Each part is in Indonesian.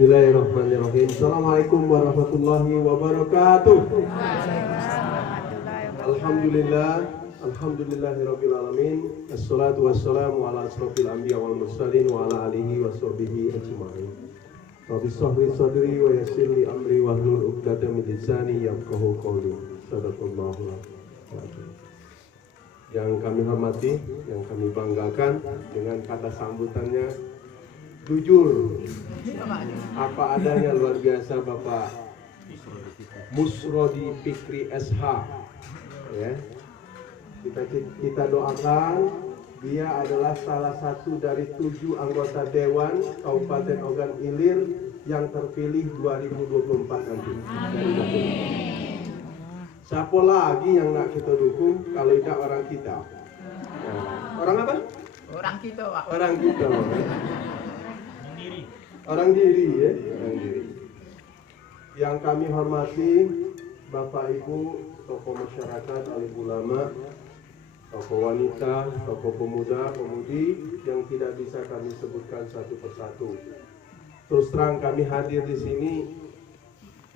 Bismillahirrahmanirrahim. Assalamualaikum warahmatullahi wabarakatuh. Alhamdulillahirabbil alamin. Assalatu wassalamu ala asrofil anbiya wal mursalin wa ala alihi wa sahbihi ajma'in. Rabbi shrah li sadri wa yassir li amri wahlul 'uqdatam min lisani yafqahu qawli. Shadaqallahu alazim. Yang kami hormati, yang kami banggakan dengan kata sambutannya jujur, apa adanya, luar biasa Bapak Musrodi Fikri SH. Ya, kita doakan, dia adalah salah satu dari 7 anggota Dewan Kabupaten Ogan Ilir yang terpilih 2024 nanti. Siapa lagi yang nak kita dukung kalau tidak orang kita? Nah, orang apa? Orang kita, Pak. Orang kita. Orang diri ya, orang diri. Yang kami hormati Bapak Ibu, tokoh masyarakat, alim ulama, tokoh wanita, tokoh pemuda, pemudi yang tidak bisa kami sebutkan satu persatu. Terus terang kami hadir di sini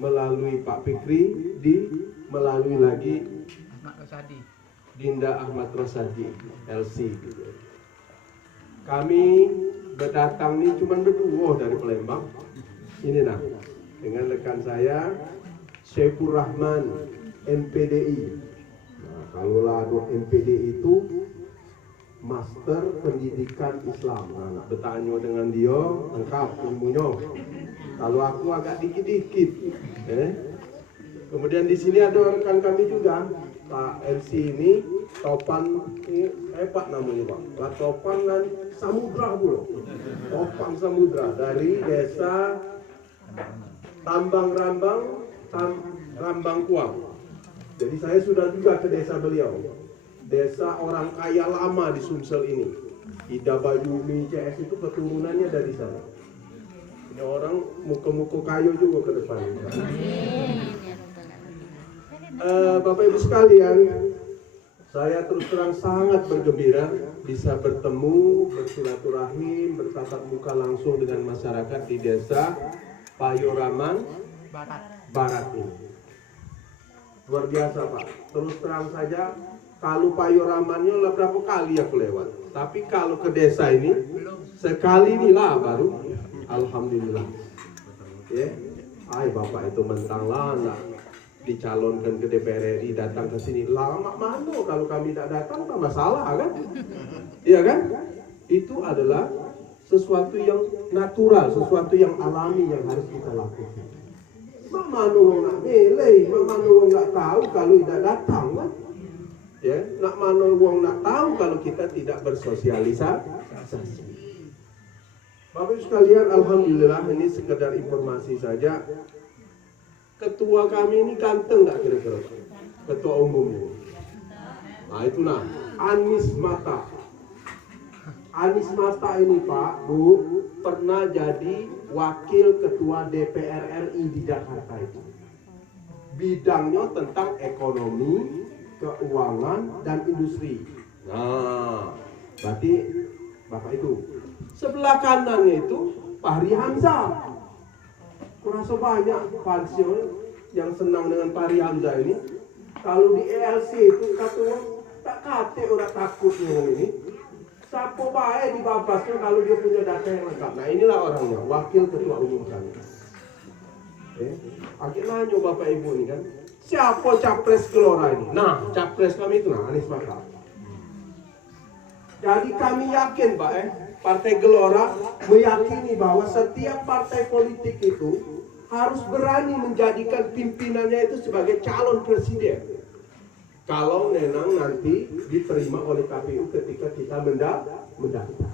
melalui Pak Fikri, melalui lagi Dinda Ahmad Rosadi, LC. Kami berdatang nih cuma berdua dari Palembang. Ini nah, dengan rekan saya Syaifur Rahman, MPDI. Nah, kalau lagu MPDI itu Master Pendidikan Islam. Nah, bertanya dengan dia lengkap ilmunya. Kalau aku agak dikit-dikit. Kemudian di sini ada rekan kami juga, Pak LC ini, Topan, ini hebat namanya Pak. Pak Topan dan Samudra pula. Topan Samudra dari desa Tambang Rambang, Rambang Kuang. Jadi saya sudah juga ke desa beliau. Desa orang kaya lama di Sumsel ini. Ida Bayumi CS itu keturunannya dari sana. Ini orang muka-muka kayu juga ke depan. Bapak Ibu sekalian, saya terus terang sangat bergembira bisa bertemu, bersilaturahim, bertatap muka langsung dengan masyarakat di desa Payoraman Barat ini. Luar biasa Pak, terus terang saja, kalau Payoramannya lah berapa kali aku lewat, tapi kalau ke desa ini sekali inilah baru, alhamdulillah. Ya, ay Bapak itu mentang lah dicalonkan ke DPR RI, datang ke sini lama mana kalau kami tidak datang tak masalah kan? Iya kan? Itu adalah sesuatu yang natural, sesuatu yang alami yang harus kita lakukan. Mana orang nak milih, mana orang nak tahu kalau tidak datang kan? Ya, nak mana orang nak tahu kalau kita tidak bersosialisasi. Bapak sekalian, alhamdulillah ini sekedar informasi saja. Ketua kami ini ganteng nggak kira-kira? Ketua umumnya. Nah itu nah, Anies Mata. Anies Mata ini Pak, Bu, pernah jadi wakil ketua DPR RI di Jakarta itu. Bidangnya tentang ekonomi, keuangan, dan industri. Nah, berarti Bapak itu. Sebelah kanannya itu Fahri Hamzah. Kurasa banyak fansnya yang senang dengan Fahri Hamzah ini. Kalau di ELC itu katanya tak kate orang takutnya ini. Siapa baik di babasnya kalau dia punya data yang lengkap. Nah inilah orangnya, wakil ketua umum kami. Akhirnya nanya Bapak Ibu ini kan, siapa capres Gelora ini? Nah, capres kami itu Anies Mata. Jadi kami yakin Pak, Partai Gelora meyakini bahwa setiap partai politik itu harus berani menjadikan pimpinannya itu sebagai calon presiden. Kalau memang nanti diterima oleh KPU ketika kita mendaftar.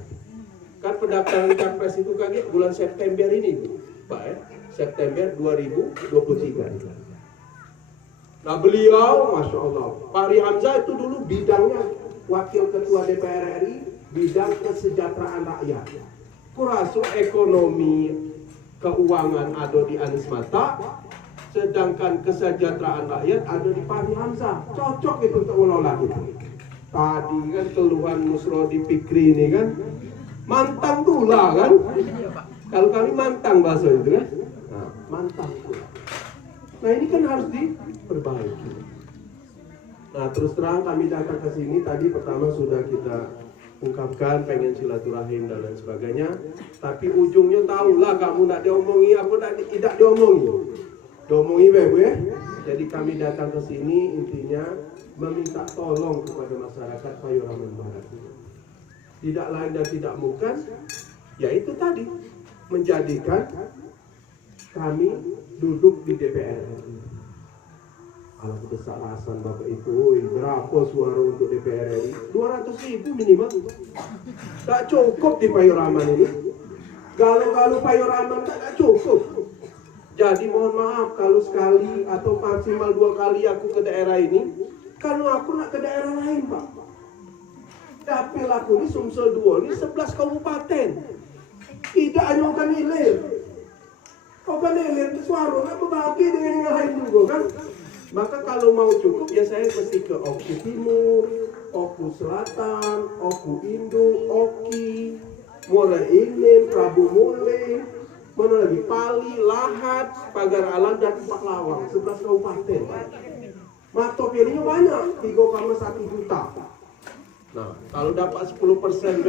Kan pendaftaran capres itu kaget bulan September ini, Pak, September 2023. Nah beliau, Masya Allah, Fahri Hamzah itu dulu bidangnya wakil ketua DPR RI, bidang kesejahteraan rakyat. Kurasa ekonomi, keuangan ada di Anies Mata, sedangkan kesejahteraan rakyat ada di Fahri Hamzah. Cocok itu untuk menolak itu. Tadi kan keluhan Musrodi Fikri ini kan mantang tula kan. Kalau kami mantang bahasa itu kan, nah, mantang pula. Nah ini kan harus diperbaiki. Nah terus terang kami datang ke sini tadi pertama sudah kita ungkapkan pengen silaturahim dan lain sebagainya, tapi ujungnya tahulah kamu nak diomongi apa tidak diomongi ya. Jadi kami datang ke sini intinya meminta tolong kepada masyarakat Payoraman Barat. Tidak lain dan tidak bukan, yaitu tadi menjadikan kami duduk di DPR. Alah besar-besaran Bapak itu, berapa suara untuk DPR RI? 200.000 minimal. Tak cukup di Payoraman ini. Kalau Payoraman tak cukup. Jadi mohon maaf kalau sekali atau maksimal 2 kali aku ke daerah ini, kalau aku nak ke daerah lain Pak. Dapil aku ini Sumsel 2 ini 11 kabupaten. Tidak hanya Okan Ilir. Okan Ilir itu suara nak berbagi dengan yang lain juga kan. Maka kalau mau cukup ya saya mesti ke Oku Timur, Oku Selatan, Oku Indo, Oki, Muara Enim, Prabu Mule, mana lagi Pali, Lahat, Pagar Alam dan Paklawang, 11 kabupaten. Mata pilihnya banyak, 3,1 juta. Nah, kalau dapat 10%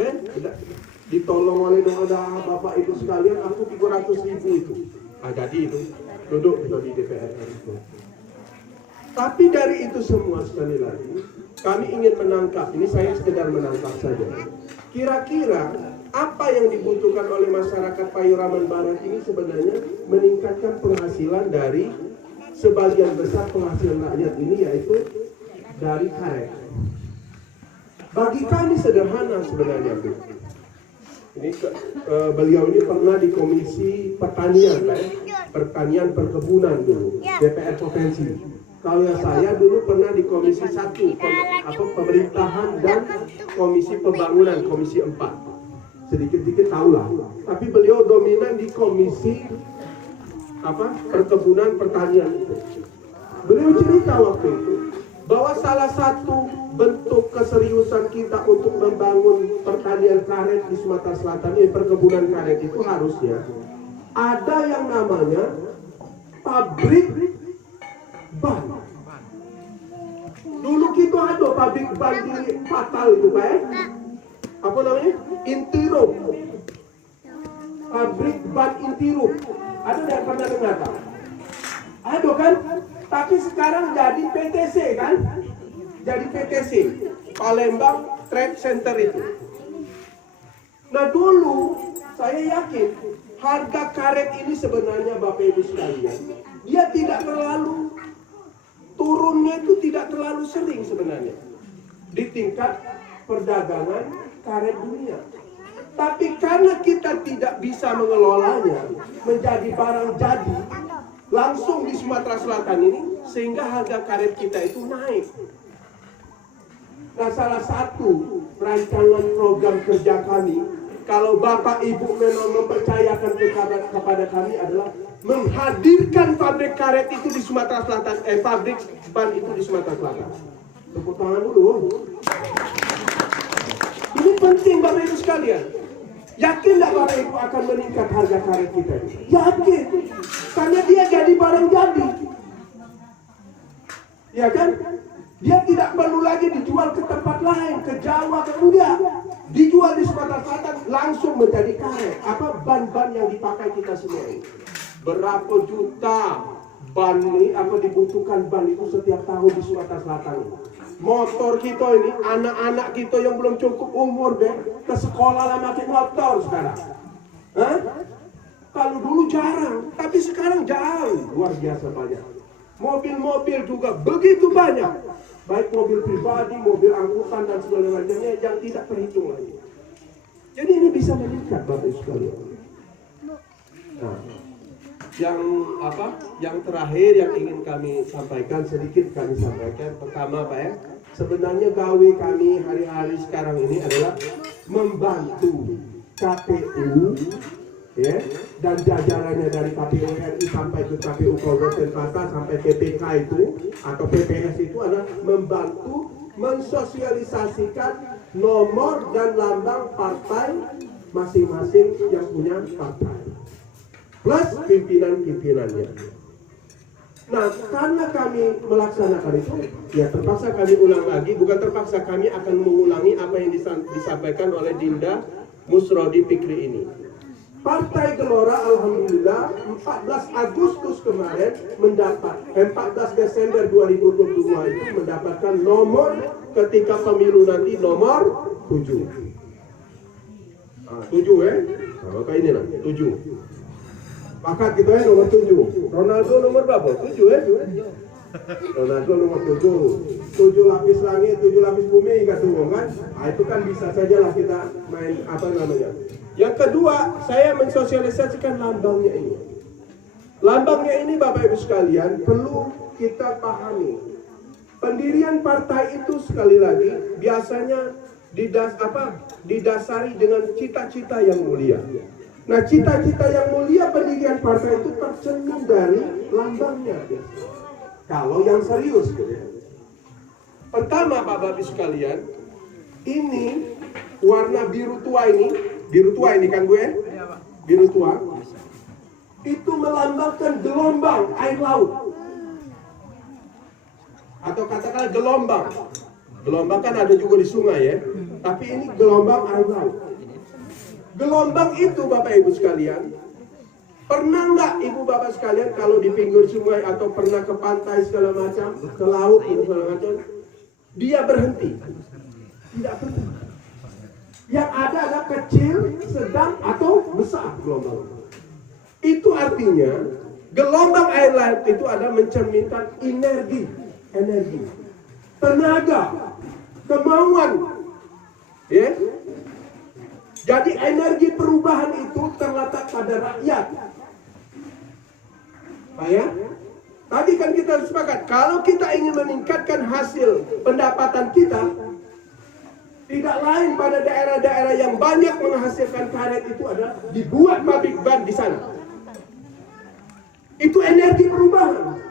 ditolong oleh doa Bapak Ibu sekalian, aku 300.000 itu. Nah, jadi itu duduk di DPR itu. Tapi dari itu semua sekali lagi, kami ingin menangkap, ini saya sekedar menangkap saja. Kira-kira apa yang dibutuhkan oleh masyarakat Payoraman Barat ini sebenarnya meningkatkan penghasilan dari sebagian besar penghasilan rakyat ini, yaitu dari karet. Bagi kami sederhana sebenarnya Bu. Ini beliau ini pernah di Komisi Pertanian, Pertanian Perkebunan dulu, DPR Provinsi. Kalau saya dulu pernah di Komisi 1, Pemerintahan dan Komisi Pembangunan, Komisi 4. Sedikit-sedikit tahulah. Tapi beliau dominan di Komisi Perkebunan Pertanian itu. Beliau cerita waktu itu bahwa salah satu bentuk keseriusan kita untuk membangun pertanian karet di Sumatera Selatan, perkebunan karet itu harusnya ada yang namanya pabrik ban. Dulu kita ada pabrik ban di Patal itu Pak. Apa namanya? Intiro. Pabrik ban Intiro. Ada yang pernah dengar tak? Ada kan? Tapi sekarang jadi PTC kan? Jadi PTC, Palembang Trade Center itu. Nah dulu saya yakin harga karet ini sebenarnya Bapak Ibu sekalian, dia tidak terlalu turunnya itu tidak terlalu sering sebenarnya di tingkat perdagangan karet dunia. Tapi karena kita tidak bisa mengelolanya menjadi barang jadi langsung di Sumatera Selatan ini, sehingga harga karet kita itu naik. Nah salah satu rancangan program kerja kami, kalau Bapak Ibu memang mempercayakan kepada kami, adalah menghadirkan pabrik karet itu di Sumatera Selatan, pabrik ban itu di Sumatera Selatan. Tepuk tangan dulu. Ini penting Bapak Ibu sekalian. Yakin tidak Bapak Ibu akan meningkat harga karet kita? Yakin. Karena dia jadi barang jadi. Ya kan? Dia tidak perlu lagi dijual ke tempat lain, ke Jawa, ke India. Dijual di Sumatera Selatan langsung menjadi karet. Apa ban-ban yang dipakai kita semua ini? Berapa juta ban ini, dibutuhkan ban itu setiap tahun di Sumatera Selatan ini? Motor kita ini, anak-anak kita yang belum cukup umur ke sekolah lah makin motor sekarang. Hah? Kalau dulu jarang, tapi sekarang jauh, luar biasa banyak. Mobil-mobil juga begitu banyak. Baik mobil pribadi, mobil angkutan dan segala macamnya yang tidak terhitung lagi. Jadi ini bisa meningkat Bapak Ibu sekalian. Nah, yang terakhir yang ingin kami sampaikan, sedikit kami sampaikan. Pertama Pak ya, sebenarnya gawe kami hari-hari sekarang ini adalah membantu KPU ya, dan jajarannya dari KPU RI sampai ke KPU Kabupaten Kota sampai PPK itu atau PPS itu adalah membantu mensosialisasikan nomor dan lambang partai masing-masing yang punya partai. plus pimpinan-pimpinannya. Nah, karena kami melaksanakan itu, ya terpaksa kami ulang lagi, bukan terpaksa, kami akan mengulangi apa yang disampaikan oleh Dinda Musrodi Fikri ini. Partai Gelora alhamdulillah 14 Agustus kemarin 14 Desember 2022 itu mendapatkan nomor ketika pemilu nanti nomor 7. 7 nah, maka ini lah 7. Pakat kita nomor 7. Ronaldo nomor berapa? 7 Ronaldo nomor 7. 7 lapis langit, 7 lapis bumi kata kan? Nah, itu kan bisa saja lah kita main apa namanya. Yang kedua, saya mensosialisasikan lambangnya ini. Lambangnya ini Bapak Ibu sekalian perlu kita pahami. Pendirian partai itu sekali lagi biasanya didasari dengan cita-cita yang mulia. Nah, cita-cita yang mulia pendirian partai itu tercermin dari lambangnya. Kalau yang serius gitu ya. Pertama Bapak Ibu sekalian, ini warna biru tua ini kan gue? Biru tua. Itu melambangkan gelombang air laut. Atau katakanlah gelombang. Gelombang kan ada juga di sungai ya. Tapi ini gelombang air laut. Gelombang itu Bapak Ibu sekalian, pernah nggak Ibu Bapak sekalian kalau di pinggir sungai atau pernah ke pantai segala macam, ke laut segala macam, dia berhenti? Tidak pernah. Yang ada adalah kecil, sedang, atau besar gelombang. Itu artinya gelombang air laut itu adalah mencerminkan energi, tenaga, kemauan, ya. Jadi energi perubahan itu terletak pada rakyat. Pak ya? Tadi kan kita sepakat, kalau kita ingin meningkatkan hasil pendapatan kita, tidak lain pada daerah-daerah yang banyak menghasilkan karet itu adalah dibuat pabrik ban di sana. Itu energi perubahan.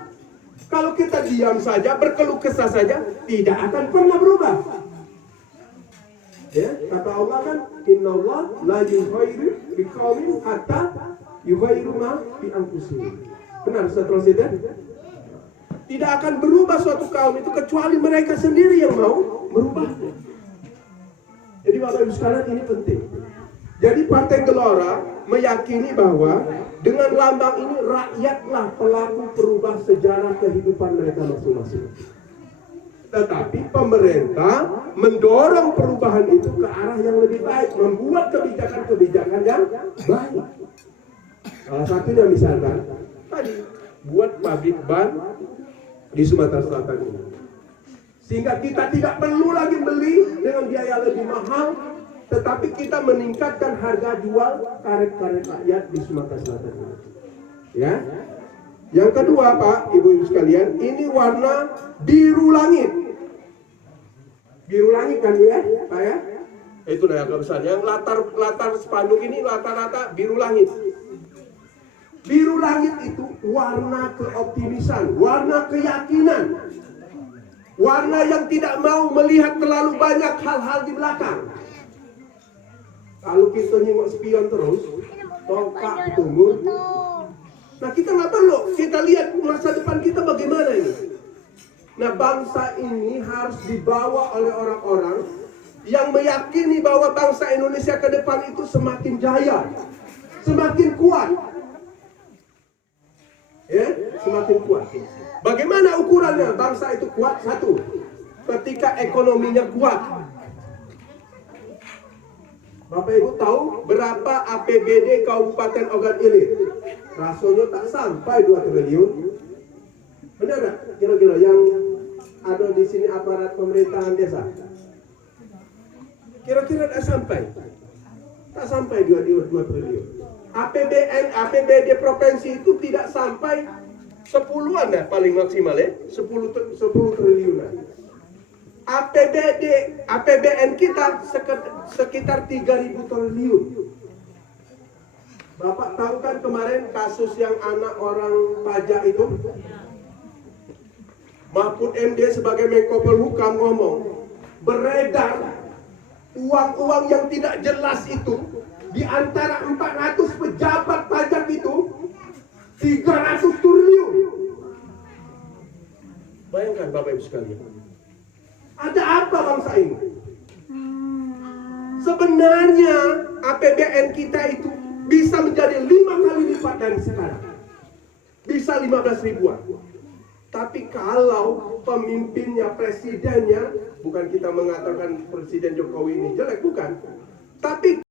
Kalau kita diam saja, berkeluh kesah saja, tidak akan pernah berubah. Ya, kata Allah kan, Innallaha la yughayyiru biqaumin hatta yughayyiru ma bi anfusihim. Benar, Ustaz Tidak akan berubah suatu kaum itu kecuali mereka sendiri yang mau merubah. Jadi Bapak Ibu sekalian, ini penting. Jadi Partai Gelora meyakini bahwa dengan lambang ini rakyatlah pelaku perubah sejarah kehidupan mereka masing-masing. Tetapi pemerintah mendorong perubahan itu ke arah yang lebih baik, membuat kebijakan-kebijakan yang baik. Salah satunya misalkan tadi buat pabrik ban di Sumatera Selatan ini, sehingga kita tidak perlu lagi beli dengan biaya lebih mahal, tetapi kita meningkatkan harga jual karet-karet rakyat di Sumatera Selatan ini. Ya. Yang kedua Pak, Ibu-ibu sekalian, ini warna biru langit. Biru langit kan ya, Pak ya? Itu dah agak besar. Yang latar spanduk ini rata-rata biru langit. Biru langit itu warna keoptimisan, warna keyakinan. Warna yang tidak mau melihat terlalu banyak hal-hal di belakang. Kalau kita nengok spion terus, tongkat tumbuh. Nah kita nggak perlu, kita lihat masa depan kita bagaimana ini. Nah bangsa ini harus dibawa oleh orang-orang yang meyakini bahwa bangsa Indonesia ke depan itu semakin jaya, semakin kuat. Ya, semakin kuat. Bagaimana ukurannya bangsa itu kuat? Satu, ketika ekonominya kuat. Bapak Ibu tahu berapa APBD Kabupaten Ogan Ilir? Rasanya tak sampai 2 triliun. Benar nggak? Kira-kira yang ada di sini aparat pemerintahan desa? Kira-kira tak sampai. Tak sampai 2 triliun. APBD provinsi itu tidak sampai 10-an ya paling maksimal ya, 10 triliunan. APBN kita sekitar 3.000 triliun. Bapak tahu kan kemarin kasus yang anak orang pajak itu? Mahfud MD sebagai Menko Polhukam ngomong, beredar uang-uang yang tidak jelas itu di antara 400 pejabat pajak itu 300 triliun. Bayangkan Bapak Ibu sekalian. Ada apa bangsa ini? Sebenarnya APBN kita itu bisa menjadi 5 kali lipat dari sekarang. Bisa 15 ribuan. Tapi kalau pemimpinnya, presidennya, bukan kita mengatakan Presiden Jokowi ini jelek, bukan. Tapi